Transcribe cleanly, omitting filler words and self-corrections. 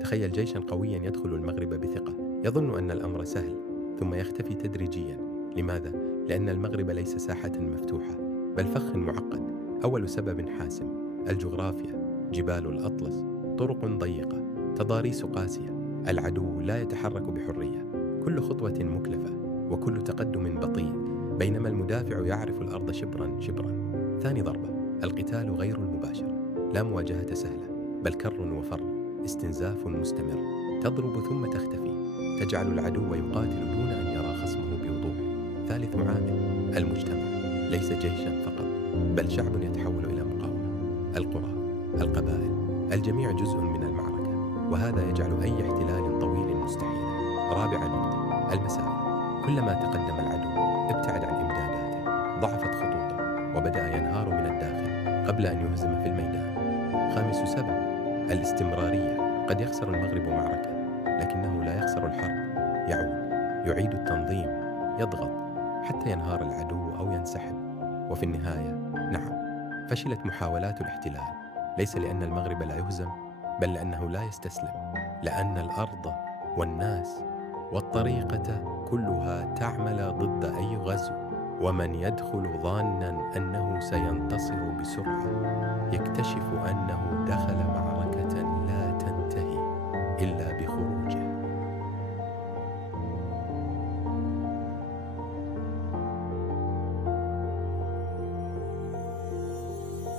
تخيل جيشا قويا يدخل المغرب بثقة، يظن أن الأمر سهل، ثم يختفي تدريجيا. لماذا؟ لأن المغرب ليس ساحة مفتوحة، بل فخ معقد. أول سبب حاسم: الجغرافيا، جبال الأطلس، طرق ضيقة، تضاريس قاسية. العدو لا يتحرك بحرية، كل خطوة مكلفة، وكل تقدم بطيء، بينما المدافع يعرف الأرض شبرا شبرا. ثاني ضربة: القتال غير المباشر، لا مواجهة سهلة، بل كر وفر، استنزاف مستمر. تضرب ثم تختفي، تجعل العدو يقاتل دون أن يرى خصمه بوضوح. ثالث عامل: المجتمع، ليس جيشا فقط، بل شعب يتحول إلى مقاومة. القرى، القبائل، الجميع جزء من المعركة، وهذا يجعل أي احتلال طويل مستحيلا. رابع نقطة: المسافة. كلما تقدم العدو ابتعد عن إمداداته، ضعفت خطوطه، وبدأ ينهار من الداخل قبل أن يهزم في الميدان. خامس سبب: الاستمرارية. قد يخسر المغرب معركة، لكنه لا يخسر الحرب. يعود، يعيد التنظيم، يضغط حتى ينهار العدو أو ينسحب. وفي النهاية، نعم، فشلت محاولات الاحتلال، ليس لأن المغرب لا يهزم، بل لأنه لا يستسلم، لأن الأرض والناس والطريقة كلها تعمل ضد أي غزو. ومن يدخل ظانا أنه سينتصر بسرعة، يكتشف أنه دخل معركة